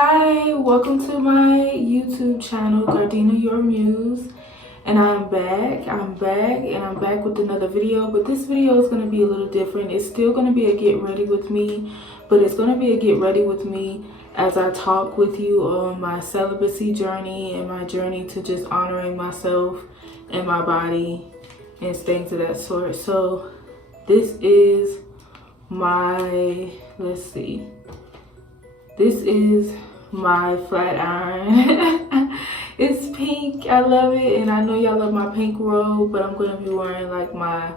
Hi, welcome to my YouTube channel, Gardena, your muse. And I'm back with another video. But this video is going to be a little different. It's still going to be a get ready with me, but it's going to be a get ready with me as I talk with you on my celibacy journey and my journey to just honoring myself and my body and things of that sort. So this is my, this is my flat iron. It's pink. I love it. And I know y'all love my pink robe, but I'm going to be wearing like my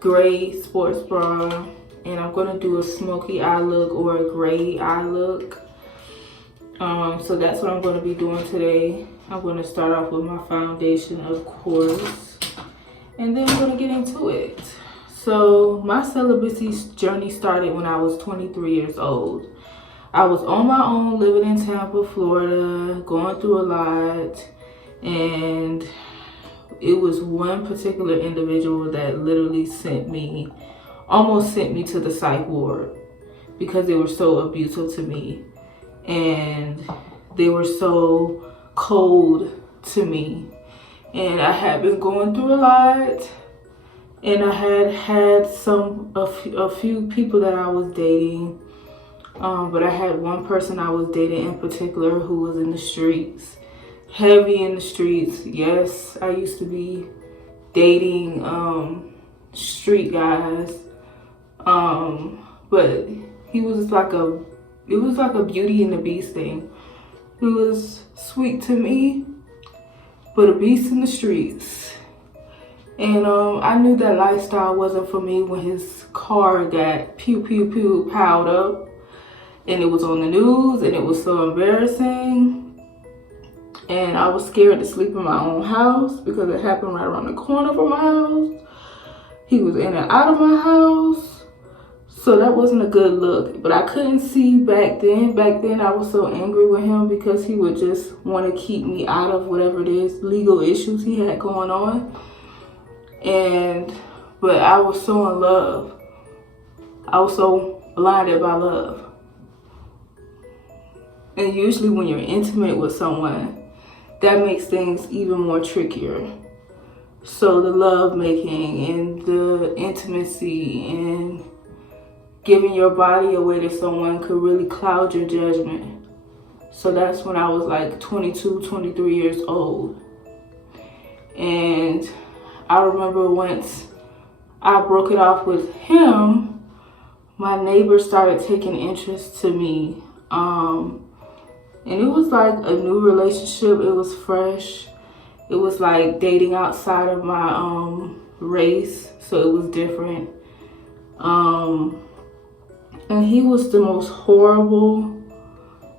gray sports bra. And I'm going to do a smoky eye look or a gray eye look. So that's what I'm going to be doing today. I'm going to start off with my foundation, of course. And then we're going to get into it. So my celibacy journey started when I was 23 years old. I was on my own, living in Tampa, Florida, going through a lot, and it was one particular individual that literally almost sent me to the psych ward because they were so abusive to me, and they were so cold to me, and I had been going through a lot, and I had a few people that I was dating. But I had one person I was dating in particular who was in the streets, heavy in the streets. Yes, I used to be dating street guys, but it was like a Beauty and the Beast thing. He was sweet to me, but a beast in the streets. And I knew that lifestyle wasn't for me when his car got piled up. And it was on the news, and it was so embarrassing. And I was scared to sleep in my own house because it happened right around the corner from my house. He was in and out of my house. So that wasn't a good look. But I couldn't see back then. Back then I was so angry with him because he would just want to keep me out of whatever it is, legal issues he had going on. But I was so in love. I was so blinded by love. And usually when you're intimate with someone, that makes things even more trickier. So the love making and the intimacy and giving your body away to someone could really cloud your judgment. So that's when I was like 22, 23 years old. And I remember once I broke it off with him, my neighbor started taking interest to me. And it was like a new relationship. It was fresh. It was like dating outside of my race, so it was different. And he was the most horrible,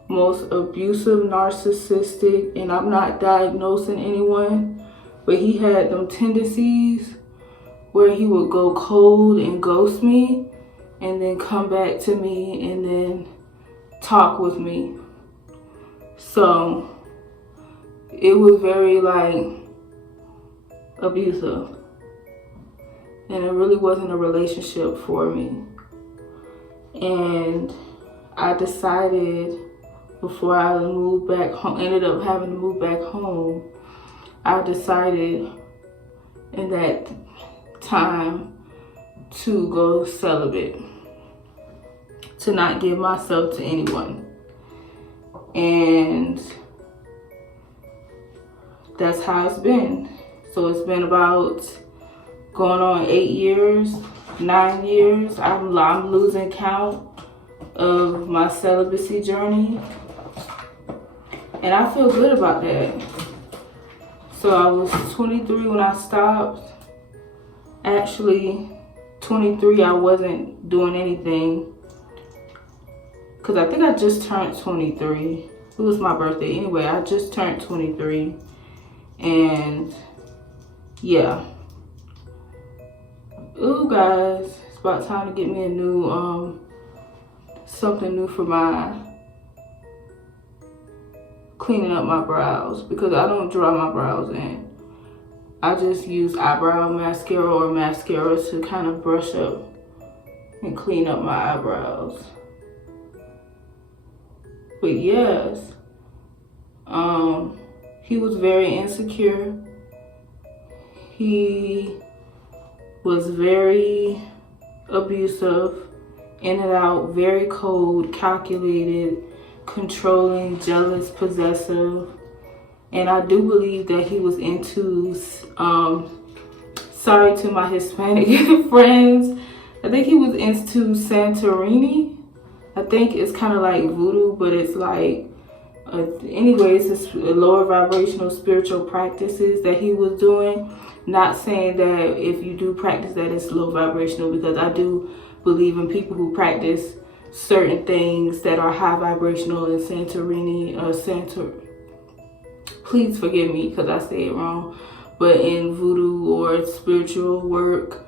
most abusive, narcissistic, and I'm not diagnosing anyone, but he had them tendencies where he would go cold and ghost me and then come back to me and then talk with me. So it was very abusive, and it really wasn't a relationship for me. And I decided before I moved back home, ended up having to move back home, I decided in that time to go celibate, to not give myself to anyone. And that's how it's been. So it's been about going on 8 years, 9 years. I'm losing count of my celibacy journey. And I feel good about that. So I was 23 when I stopped. Actually, 23, I wasn't doing anything. Because I think I just turned 23. It was my birthday. Anyway, I just turned 23. And yeah. Ooh, guys. It's about time to get me a new, something new for my cleaning up my brows. Because I don't draw my brows in. I just use eyebrow mascara or mascara to kind of brush up and clean up my eyebrows. But yes, he was very insecure. He was very abusive, in and out, very cold, calculated, controlling, jealous, possessive. And I do believe that he was into, sorry to my Hispanic friends, I think he was into Santorini. I think it's kind of like voodoo, but it's like, anyways, it's lower vibrational spiritual practices that he was doing. Not saying that if you do practice that it's low vibrational, because I do believe in people who practice certain things that are high vibrational in Santorini, please forgive me because I say it wrong, but in voodoo or spiritual work,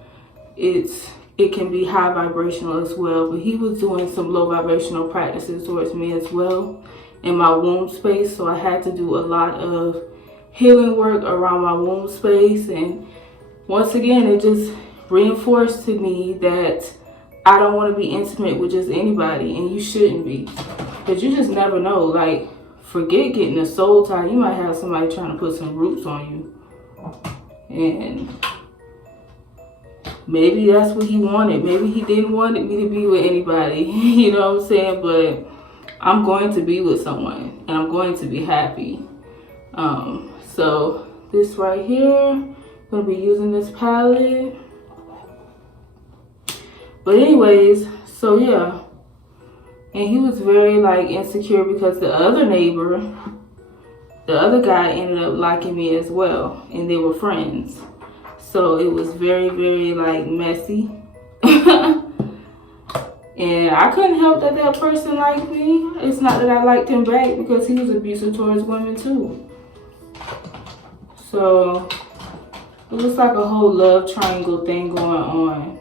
it can be high vibrational as well. But he was doing some low vibrational practices towards me as well in my womb space, so I had to do a lot of healing work around my womb space. And once again, it just reinforced to me that I don't want to be intimate with just anybody, and you shouldn't be, because you just never know. Like, forget getting a soul tie. You might have somebody trying to put some roots on you, and maybe that's what he wanted. Maybe he didn't want me to be with anybody, you know what I'm saying? But I'm going to be with someone, and I'm going to be happy. So this right here, I'm gonna be using this palette. But anyways, so yeah. And he was very like insecure because the other neighbor, the other guy ended up liking me as well, and they were friends. So it was very, very like messy. And I couldn't help that that person liked me. It's not that I liked him back, because he was abusive towards women too. So it was like a whole love triangle thing going on.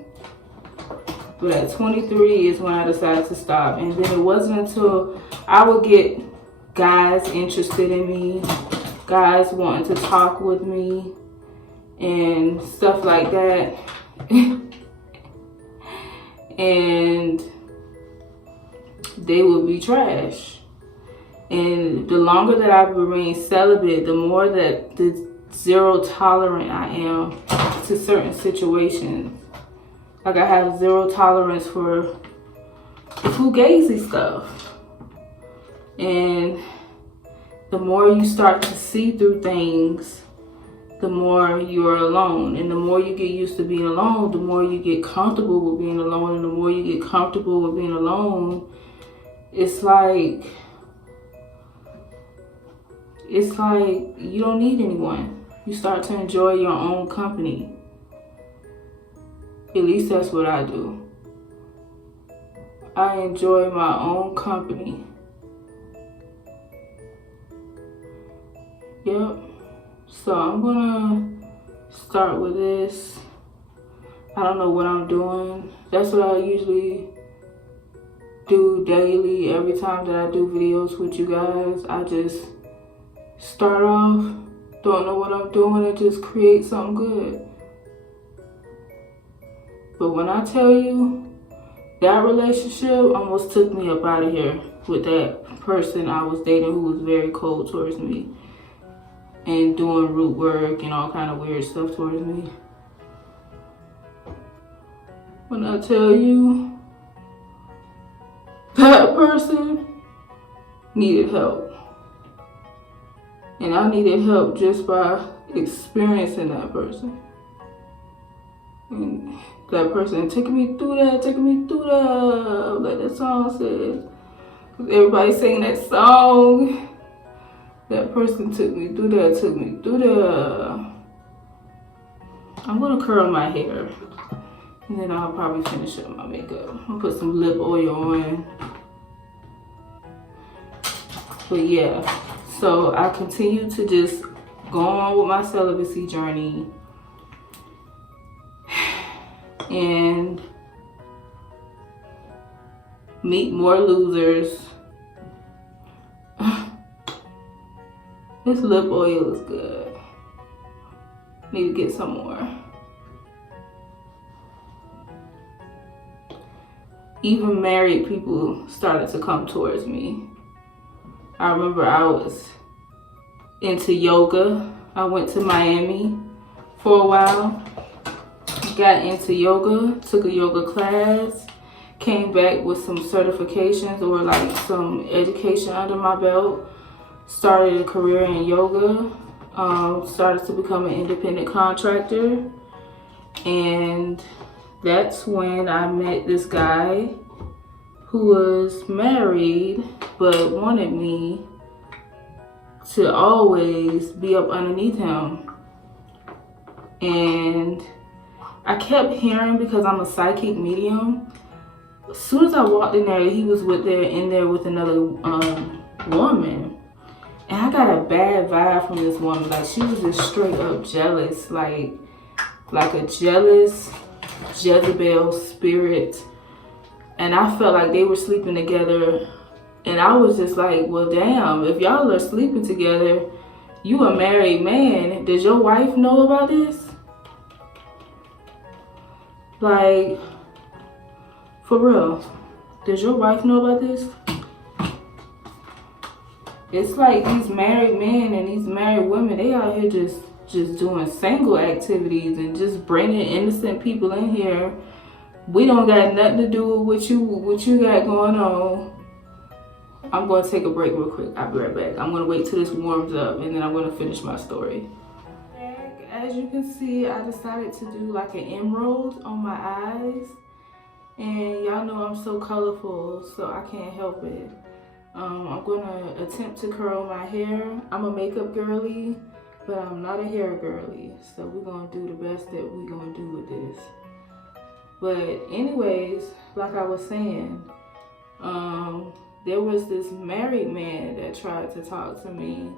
But at 23 is when I decided to stop. And then it wasn't until I would get guys interested in me, guys wanting to talk with me and stuff like that. And they would be trash. And the longer that I remain celibate, the more that the zero tolerant I am to certain situations. Like, I have zero tolerance for fugazi stuff. And the more you start to see through things, the more you're alone. And the more you get used to being alone, the more you get comfortable with being alone. And the more you get comfortable with being alone, it's like you don't need anyone. You start to enjoy your own company. At least that's what I do. I enjoy my own company. Yep. So I'm gonna start with this. I don't know what I'm doing. That's what I usually do daily. Every time that I do videos with you guys, I just start off, don't know what I'm doing, and just create something good. But when I tell you, that relationship almost took me up out of here with that person I was dating who was very cold towards me and doing root work and all kind of weird stuff towards me. When I tell you, that person needed help. And I needed help just by experiencing that person. And that person taking me through that, like that song says. Everybody singing that song. That person took me through that. I'm gonna curl my hair. And then I'll probably finish up my makeup. I'll put some lip oil on. But yeah, so I continue to just go on with my celibacy journey. And meet more losers. This lip oil is good. Need to get some more. Even married people started to come towards me. I remember I was into yoga. I went to Miami for a while, got into yoga, took a yoga class, came back with some certifications or like some education under my belt, started a career in yoga, started to become an independent contractor, and that's when I met this guy who was married but wanted me to always be up underneath him. And I kept hearing, because I'm a psychic medium, as soon as I walked in there, he was in there with another woman. And I got a bad vibe from this woman. Like, she was just straight up jealous, like a jealous Jezebel spirit. And I felt like they were sleeping together. And I was just like, well, damn, if y'all are sleeping together, you a married man. Does your wife know about this? Like, for real, does your wife know about this? It's like these married men and these married women, they out here just doing single activities and just bringing innocent people in here. We don't got nothing to do with what you got going on. I'm going to take a break real quick. I'll be right back. I'm going to wait till this warms up and then I'm going to finish my story. As you can see, I decided to do like an emerald on my eyes. And y'all know I'm so colorful, so I can't help it. I'm going to attempt to curl my hair. I'm a makeup girly, but I'm not a hair girly. So we're going to do the best that we're going to do with this. But anyways, like I was saying, there was this married man that tried to talk to me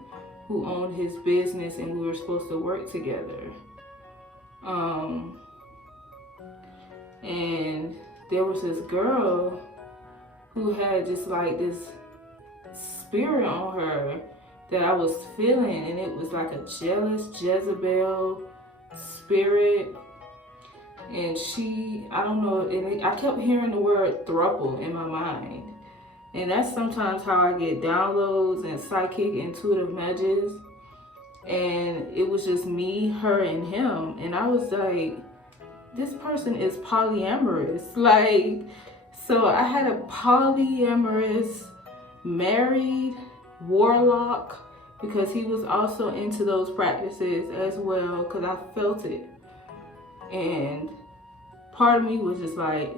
who owned his business and we were supposed to work together. And there was this girl who had just like this spirit on her that I was feeling, and it was like a jealous Jezebel spirit. And I don't know, and I kept hearing the word throuple in my mind. And that's sometimes how I get downloads and psychic intuitive nudges. And it was just me, her, and him. And I was like, this person is polyamorous. Like, so I had a polyamorous married warlock, because he was also into those practices as well, because I felt it. And part of me was just like,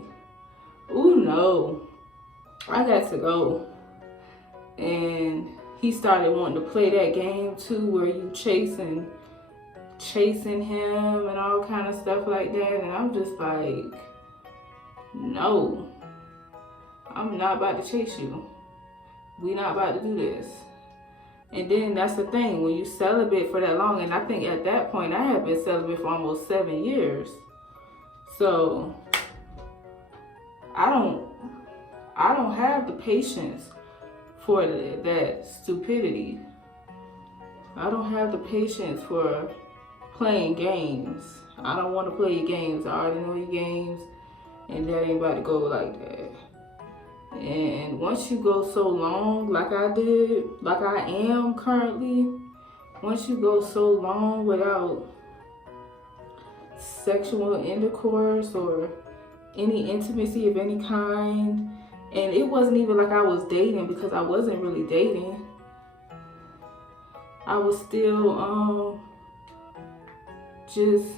ooh, no, I got to go. And he started wanting to play that game too, where you chasing him and all kind of stuff like that. And I'm just like, no, I'm not about to chase you. We not about to do this. And then that's the thing, when you celibate for that long, and I think at that point I had been celibate for almost 7 years. So I don't have the patience for that stupidity. I don't have the patience for playing games. I don't want to play your games. I already know your games, and that ain't about to go like that. And once you go so long, like I did, like I am currently, once you go so long without sexual intercourse or any intimacy of any kind, and it wasn't even like I was dating, because I wasn't really dating. I was still just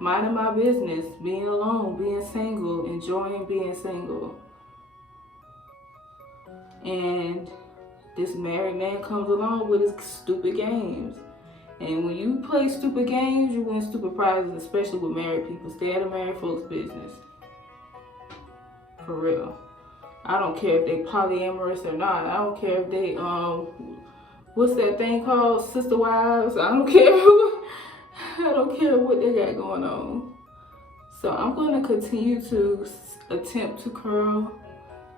minding my business, being alone, being single, enjoying being single. And this married man comes along with his stupid games. And when you play stupid games, you win stupid prizes, especially with married people. Stay out of married folks' business. For real. I don't care if they polyamorous or not. I don't care if they, what's that thing called? Sister wives. I don't care. I don't care what they got going on. So I'm going to continue to attempt to curl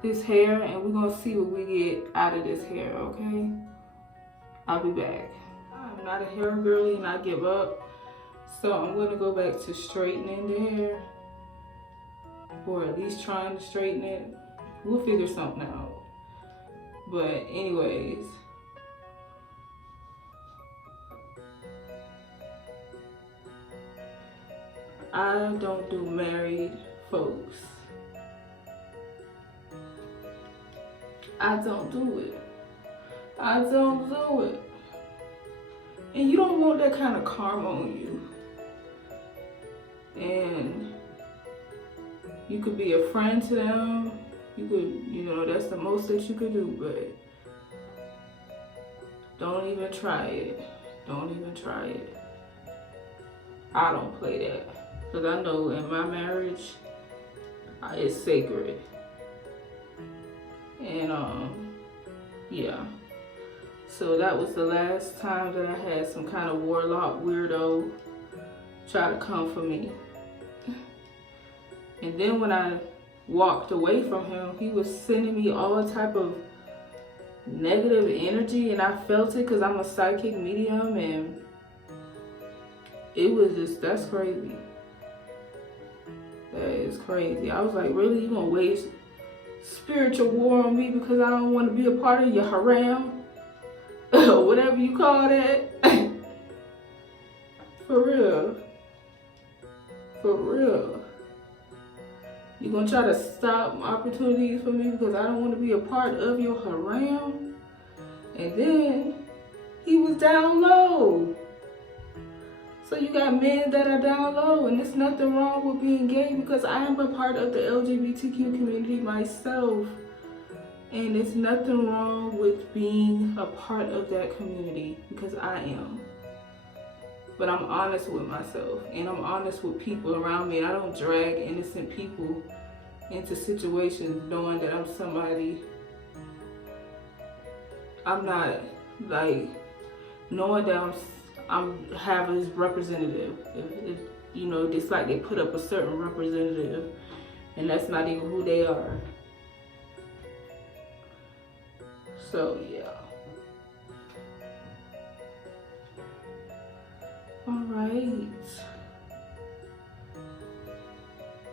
this hair, and we're gonna see what we get out of this hair, okay? I'll be back. I'm not a hair girly and I give up, so I'm gonna go back to straightening the hair, or at least trying to straighten it. We'll figure something out. But anyways, I don't do married folks. I don't do it. I don't do it. And you don't want that kind of karma on you. And you could be a friend to them. You could, you know, that's the most that you could do, but don't even try it. Don't even try it. I don't play that. Because I know in my marriage, it's sacred. And, yeah. So that was the last time that I had some kind of warlock weirdo try to come for me. And then when I walked away from him, he was sending me all type of negative energy, and I felt it because I'm a psychic medium, and it was just, that's crazy. That is crazy. I was like, really? You gonna waste spiritual war on me because I don't want to be a part of your haram? Whatever you call that. For real. For real. You gonna try to stop opportunities for me because I don't want to be a part of your haram? And then he was down low. So you got men that are down low, and there's nothing wrong with being gay because I am a part of the LGBTQ community myself. And there's nothing wrong with being a part of that community because I am. But I'm honest with myself, and I'm honest with people around me. I don't drag innocent people into situations knowing that I'm somebody. I'm not, like, knowing that I'm having this representative. If you know, it's like they put up a certain representative, and that's not even who they are. So yeah. All right.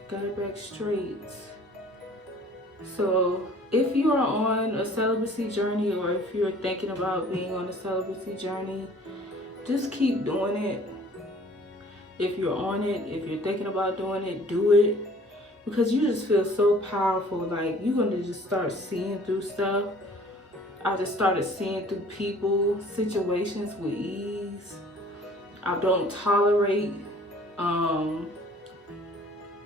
Got it back straight. So if you are on a celibacy journey, or if you're thinking about being on a celibacy journey, just keep doing it. If you're on it, if you're thinking about doing it, do it. Because you just feel so powerful. Like, you're going to just start seeing through stuff. I just started seeing through people, situations with ease. I don't tolerate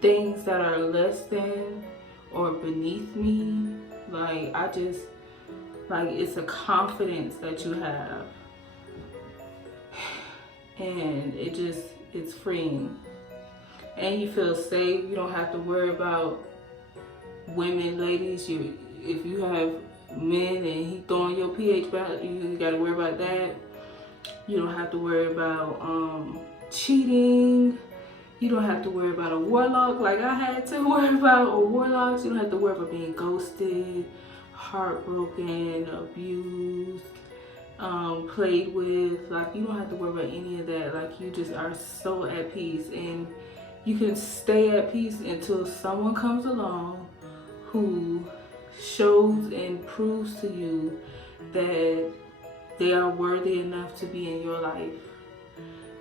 things that are less than or beneath me. Like, I just, like, it's a confidence that you have. And it's freeing. And you feel safe. You don't have to worry about women, ladies. If you have men and he throwing your pH back, you got to worry about that. You don't have to worry about cheating. You don't have to worry about a warlock like I had to worry about, or warlocks. You don't have to worry about being ghosted, heartbroken, abused, played with. Like, you don't have to worry about any of that. Like, you just are so at peace, and you can stay at peace until someone comes along who shows and proves to you that they are worthy enough to be in your life.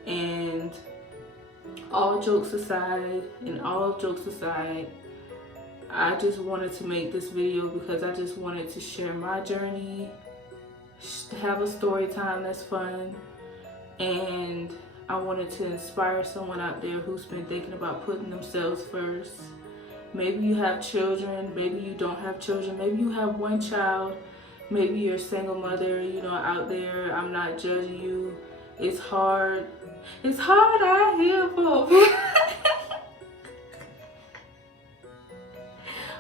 And all jokes aside, I just wanted to make this video because I just wanted to share my journey, have a story time that's fun, and I wanted to inspire someone out there who's been thinking about putting themselves first. Maybe you have children, maybe you don't have children, maybe you have one child, maybe you're a single mother, you know, out there. I'm not judging you. It's hard. It's hard out here, folks.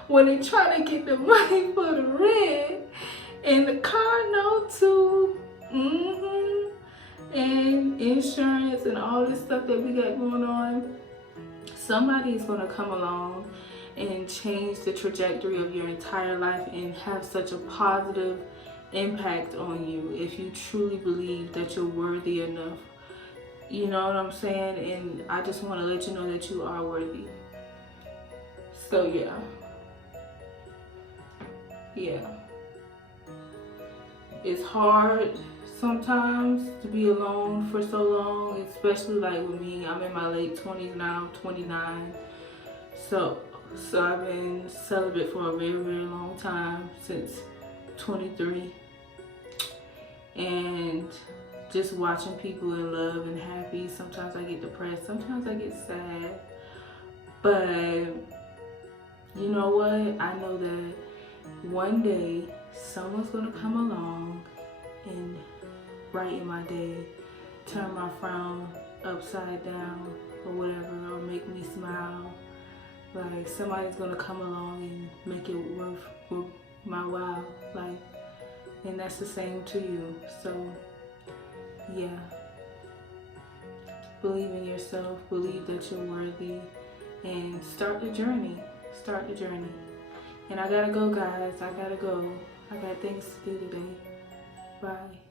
When they try to get the money for the rent and the car note too, and insurance and all this stuff that we got going on, somebody is gonna come along and change the trajectory of your entire life and have such a positive impact on you if you truly believe that you're worthy enough. You know what I'm saying? And I just want to let you know that you are worthy. So yeah. it's hard sometimes to be alone for so long, especially like with me. I'm in my late 20s now, 29. So I've been celibate for a very, very long time, since 23. And just watching people in love and happy, sometimes I get depressed, sometimes I get sad. But you know what? I know that one day someone's gonna come along and brighten my day, turn my frown upside down or whatever, or make me smile. Like somebody's gonna come along and make it worth my while. Like, and that's the same to you. So yeah, believe in yourself, believe that you're worthy, and start the journey. Start the journey. And I gotta go, guys. I gotta go. I got things to do today. Bye.